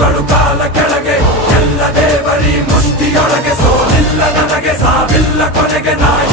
ಬಹುಗಳು ಕಾಲ ಕೆಳಗೆ ಎಲ್ಲ ದೇವರಿ ಮುಂದಿಯೊಳಗೆ ಸೋಲಿಲ್ಲ ನನಗೆ ಸಾವಿಲ್ಲ ಕೊನೆಗೆ ನಾಯಿ.